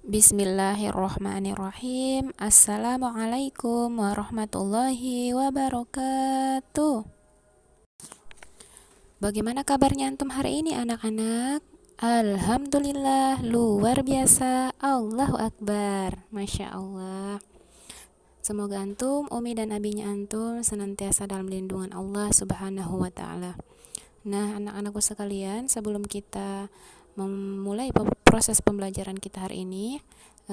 Bismillahirrohmanirrohim. Assalamualaikum warahmatullahi wabarakatuh. Bagaimana kabarnya antum hari ini anak-anak? Alhamdulillah, luar biasa. Allahu Akbar. Masya Allah. Semoga antum, umi dan abinya antum senantiasa dalam lindungan Allah Subhanahu wa ta'ala. Nah, anak-anakku sekalian, sebelum kita memulai proses pembelajaran kita hari ini,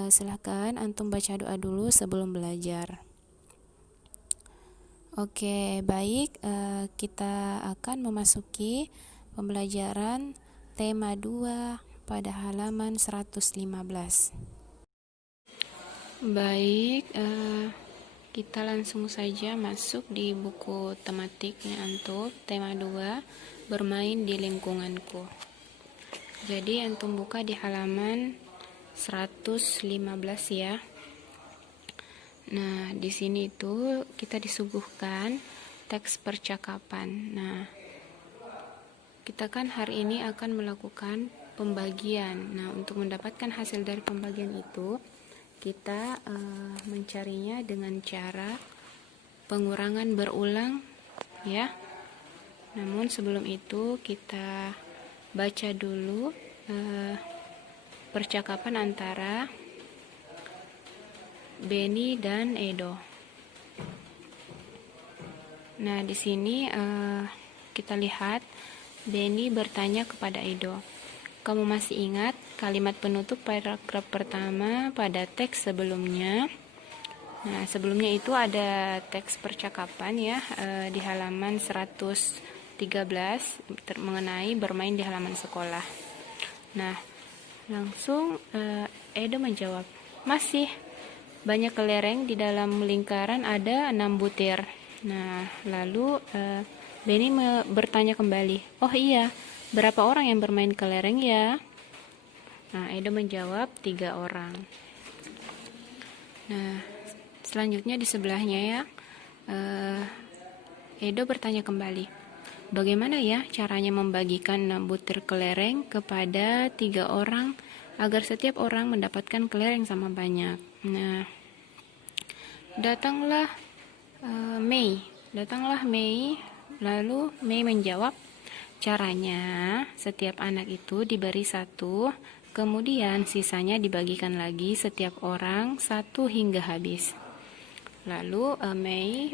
silahkan antum baca doa dulu sebelum belajar. Oke, baik, kita akan memasuki pembelajaran tema 2 pada halaman 115. Baik, kita langsung saja masuk di buku tematiknya antum, tema 2, bermain di lingkunganku. Jadi antum buka di halaman 115 ya. Nah, di sini itu kita disuguhkan teks percakapan. Nah, kita kan hari ini akan melakukan pembagian. Nah, untuk mendapatkan hasil dari pembagian itu, kita mencarinya dengan cara pengurangan berulang ya. Namun sebelum itu kita baca dulu percakapan antara Benny dan Edo. Nah, di sini kita lihat Benny bertanya kepada Edo, "Kamu masih ingat kalimat penutup paragraf pertama pada teks sebelumnya?" Nah, sebelumnya itu ada teks percakapan ya, di halaman 113 mengenai bermain di halaman sekolah. Nah, langsung Edo menjawab, "Masih. Banyak kelereng, di dalam lingkaran ada 6 butir." Nah, lalu Benny bertanya kembali, "Oh iya, berapa orang yang bermain kelereng ya?" Nah, Edo menjawab 3 orang. Nah, selanjutnya di sebelahnya ya, Edo bertanya kembali, "Bagaimana ya caranya membagikan 6 butir kelereng kepada 3 orang agar setiap orang mendapatkan kelereng sama banyak?" Nah, datanglah Mei. Lalu Mei menjawab, "Caranya, setiap anak itu diberi 1, kemudian sisanya dibagikan lagi setiap orang 1 hingga habis." Lalu Mei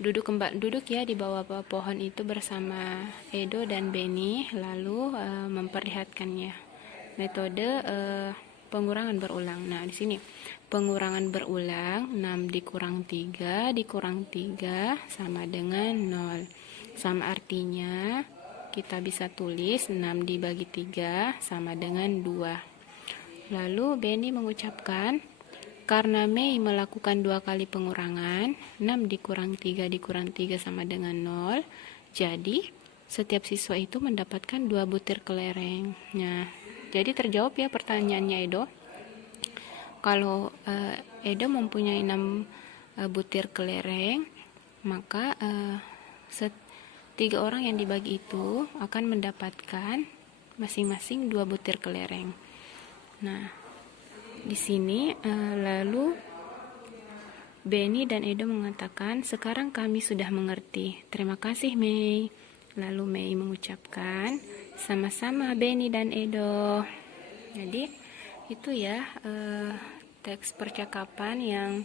duduk ya di bawah pohon itu bersama Edo dan Benny, lalu memperlihatkannya metode pengurangan berulang. Nah, di sini pengurangan berulang 6 dikurang 3 sama dengan 0. Sama artinya kita bisa tulis 6 dibagi 3 sama dengan 2. Lalu Benny mengucapkan, "Karena Mei melakukan 2 kali pengurangan, 6 dikurang 3 sama dengan 0, jadi setiap siswa itu mendapatkan 2 butir kelereng." Nah, jadi terjawab ya pertanyaannya Edo. Kalau Edo mempunyai 6 butir kelereng, maka 3 orang yang dibagi itu akan mendapatkan masing-masing 2 butir kelereng. Nah, di sini lalu Benny dan Edo mengatakan, "Sekarang kami sudah mengerti. Terima kasih, Mei." Lalu Mei mengucapkan, "Sama-sama Benny dan Edo." Jadi itu ya teks percakapan yang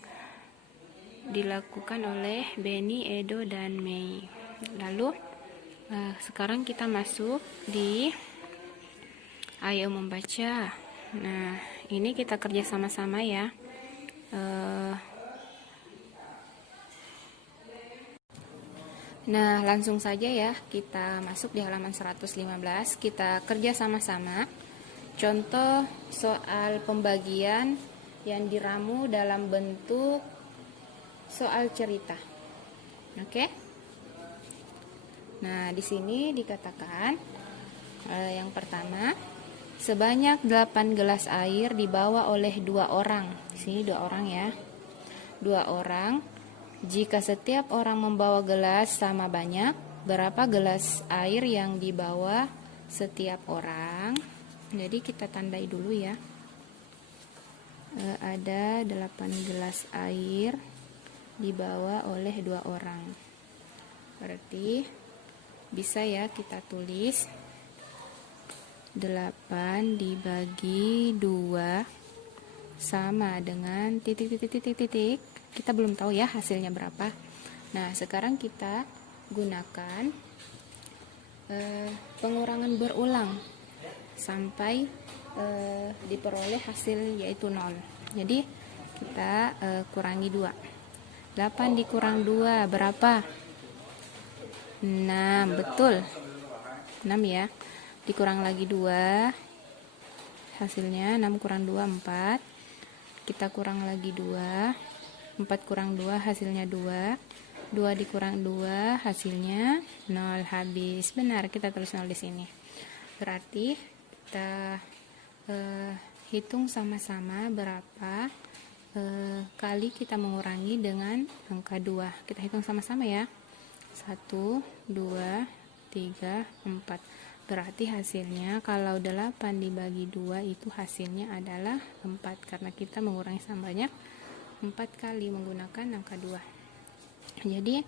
dilakukan oleh Benny, Edo, dan Mei. Lalu sekarang kita masuk di ayo membaca. Nah, ini kita kerja sama-sama ya. Nah, langsung saja ya, kita masuk di halaman 115. Kita kerja sama-sama. Contoh soal pembagian yang diramu dalam bentuk soal cerita. Oke? Nah, di sini dikatakan yang pertama, sebanyak 8 gelas air dibawa oleh 2 orang. Di sini 2 orang ya. 2 orang. Jika setiap orang membawa gelas sama banyak, berapa gelas air yang dibawa setiap orang? Jadi kita tandai dulu ya. Ada 8 gelas air dibawa oleh 2 orang. Berarti bisa ya kita tulis 8 dibagi 2 sama dengan titik. Kita belum tahu ya hasilnya berapa. Nah, sekarang kita gunakan pengurangan berulang sampai diperoleh hasil yaitu 0. Jadi kita kurangi 2. 8 dikurang 2 berapa? 6, betul. 6 ya. Dikurang lagi 2. Hasilnya 6 kurang 2 4. Kita kurang lagi 2. 4 kurang 2 hasilnya 2. 2 dikurang 2 hasilnya 0, habis. Benar, kita tulis 0 di sini. Berarti kita hitung sama-sama berapa kali kita mengurangi dengan angka 2. Kita hitung sama-sama ya. 1, 2, 3, 4. Berarti hasilnya kalau 8 dibagi 2 itu hasilnya adalah 4, karena kita mengurangi sebanyak 4 kali menggunakan angka 2. Jadi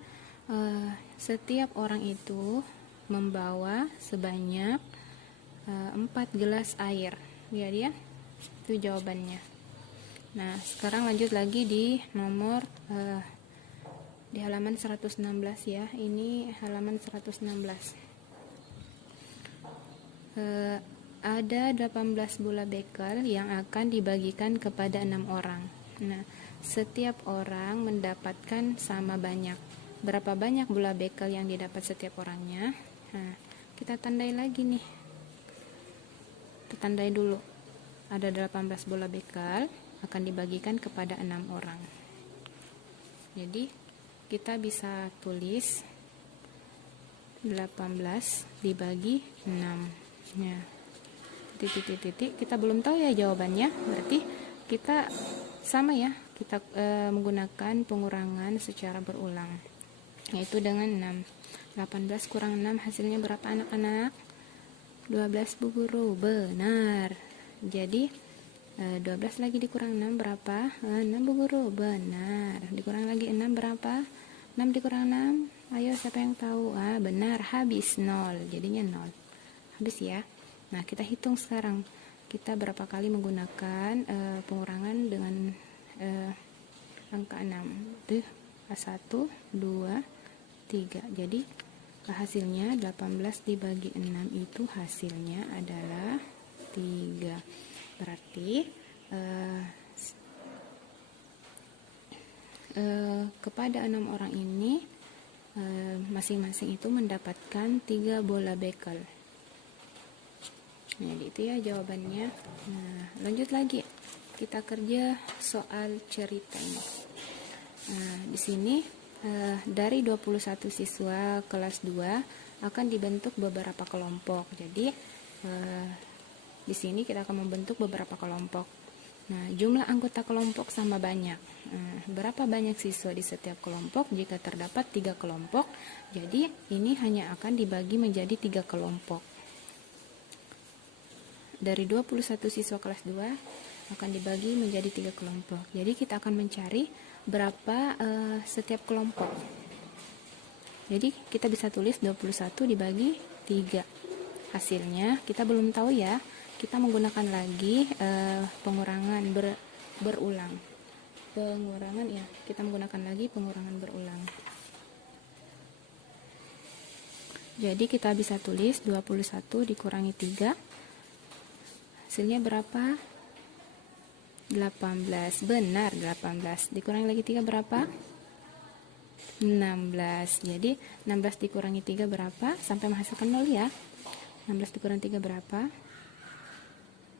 setiap orang itu membawa sebanyak 4 gelas air. Ya dia, itu jawabannya. Nah, sekarang lanjut lagi di nomor di halaman 116 ya. Ini halaman 116. Ada 18 bola bekel yang akan dibagikan kepada 6 orang. Nah, setiap orang mendapatkan sama banyak. Berapa banyak bola bekel yang didapat setiap orangnya? Nah, kita tandai lagi nih. Kita tandai dulu. Ada 18 bola bekel akan dibagikan kepada 6 orang. Jadi, kita bisa tulis 18 dibagi 6. Ya. Titik. Kita belum tahu ya jawabannya. Berarti kita sama ya. Kita menggunakan pengurangan secara berulang. Yaitu dengan 6. 18 kurang 6 hasilnya berapa anak-anak? 12 Bu Guru. Benar. Jadi 12 lagi dikurang 6 berapa? 6 Bu Guru. Benar. Dikurang lagi 6 berapa? 6 dikurang 6. Ayo siapa yang tahu? Benar, habis 0. Jadinya 0. Habis ya. Nah, kita hitung sekarang. Kita berapa kali menggunakan pengurangan dengan angka 6. Itu 1, 2, 3. Jadi hasilnya 18 dibagi 6 itu hasilnya adalah 3. Berarti kepada 6 orang ini masing-masing itu mendapatkan 3 bola bekel. Nah, itu ya jawabannya. Nah, lanjut lagi. Kita kerja soal cerita ini. Nah, di sini dari 21 siswa kelas 2 akan dibentuk beberapa kelompok. Jadi di sini kita akan membentuk beberapa kelompok. Nah, jumlah anggota kelompok sama banyak. Berapa banyak siswa di setiap kelompok? Jika terdapat 3 kelompok, jadi ini hanya akan dibagi menjadi 3 kelompok. Dari 21 siswa kelas 2 akan dibagi menjadi 3 kelompok. Jadi kita akan mencari berapa setiap kelompok. Jadi kita bisa tulis 21 dibagi 3. Hasilnya kita belum tahu ya. Kita menggunakan lagi pengurangan berulang. Pengurangan ya, kita menggunakan lagi pengurangan berulang. Jadi kita bisa tulis 21 dikurangi 3. Hasilnya berapa? 18. Benar, 18. Dikurangi lagi 3 berapa? 16. Jadi 16 dikurangi 3 berapa? Sampai menghasilkan 0 ya. 16 dikurangi 3 berapa?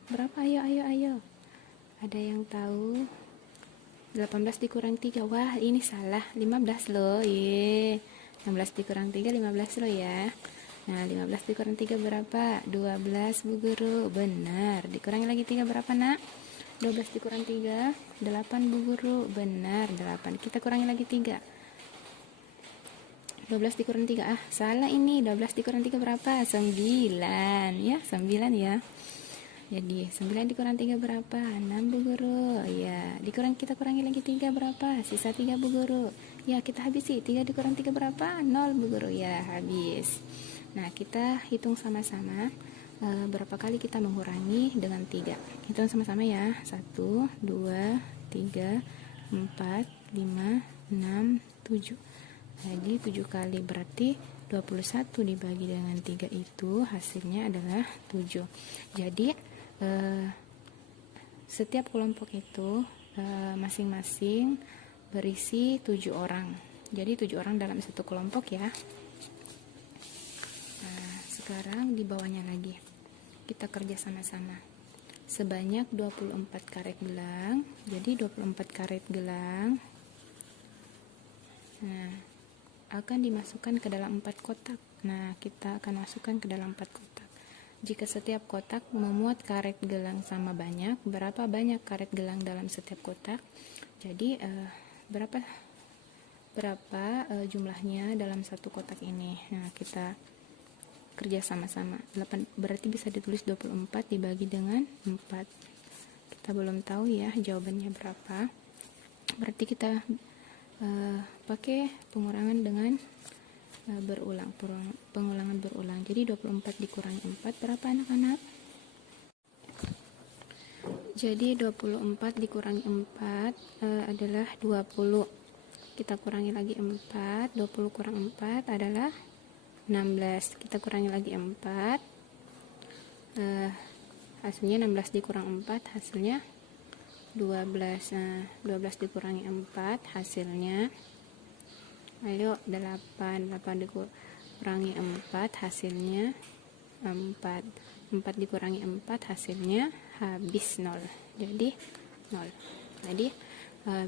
Berapa? Ayo. Ada yang tahu? 18 dikurang 3. Wah, ini salah. 15 loh. 16 dikurang 3 15 loh ya. Nah, 15 dikurang 3 berapa? 12 Bu Guru. Benar. Dikurangi lagi 3 berapa, Nak? 12 dikurang 3 8 Bu Guru. Benar, 8. Kita kurangi lagi 3. 12 dikurang 3. Salah ini. 12 dikurang 3 berapa? 9. Ya, 9 ya. Jadi 9 dikurang 3 berapa? 6 Bu Guru. Ya, kita kurangi lagi 3 berapa? Sisa 3 Bu Guru. Ya, kita habisi. 3 dikurang 3 berapa? 0 Bu Guru. Ya, habis. Nah, kita hitung sama-sama berapa kali kita mengurangi dengan 3. Hitung sama-sama ya. 1, 2, 3, 4, 5, 6, 7. Jadi 7 kali berarti 21 dibagi dengan 3 itu hasilnya adalah 7. Jadi setiap kelompok itu masing-masing berisi 7 orang. Jadi 7 orang dalam satu kelompok ya. Nah, sekarang di bawahnya lagi kita kerja sama-sama. Sebanyak 24 karet gelang. Jadi 24 karet gelang akan dimasukkan ke dalam 4 kotak. Nah, kita akan masukkan ke dalam 4 kotak. Jika setiap kotak memuat karet gelang sama banyak, berapa banyak karet gelang dalam setiap kotak? Jadi berapa jumlahnya dalam satu kotak ini? Nah, kita kerja sama-sama. 8 berarti bisa ditulis 24 dibagi dengan 4. Kita belum tahu ya jawabannya berapa. Berarti kita pakai pengurangan dengan pengulangan berulang. Jadi 24 dikurangi 4 berapa anak-anak? Jadi 24 dikurangi 4 adalah 20. Kita kurangi lagi 4, 20 kurang 4 adalah 16. Kita kurangi lagi 4. Hasilnya 16 dikurang 4 hasilnya 12. Nah, 12 dikurangi 4 hasilnya ayo 8 dikurangi 4 hasilnya 4 dikurangi 4 hasilnya habis 0, jadi 0. Jadi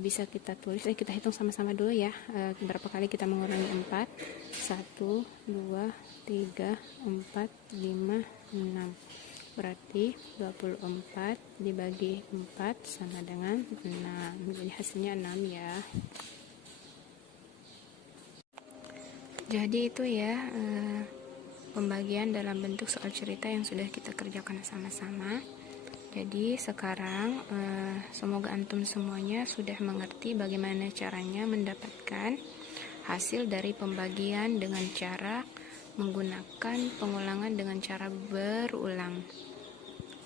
bisa kita tulis, kita hitung sama-sama dulu ya, berapa kali kita mengurangi 4. 1, 2, 3, 4, 5, 6. Berarti 24 dibagi 4 sama dengan 6, jadi hasilnya 6 ya. Jadi itu ya pembagian dalam bentuk soal cerita yang sudah kita kerjakan sama-sama. Jadi sekarang semoga antum semuanya sudah mengerti bagaimana caranya mendapatkan hasil dari pembagian dengan cara menggunakan pengulangan dengan cara berulang.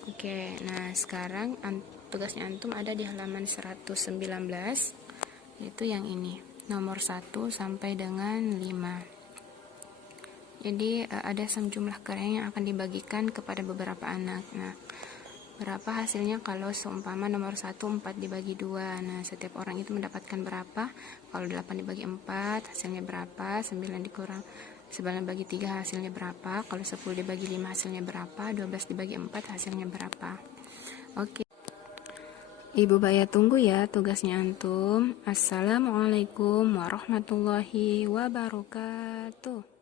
Oke, nah sekarang tugasnya antum ada di halaman 119, yaitu yang ini, nomor 1 sampai dengan 5. Jadi ada jumlah karya yang akan dibagikan kepada beberapa anak. Nah, berapa hasilnya kalau seumpama nomor 1 4 dibagi 2. Nah, setiap orang itu mendapatkan berapa? Kalau 8 dibagi 4 hasilnya berapa? 9 bagi 3 hasilnya berapa? Kalau 10 dibagi 5 hasilnya berapa? 12 dibagi 4 hasilnya berapa? Oke. Ibu Baya tunggu ya tugasnya antum. Assalamualaikum warahmatullahi wabarakatuh.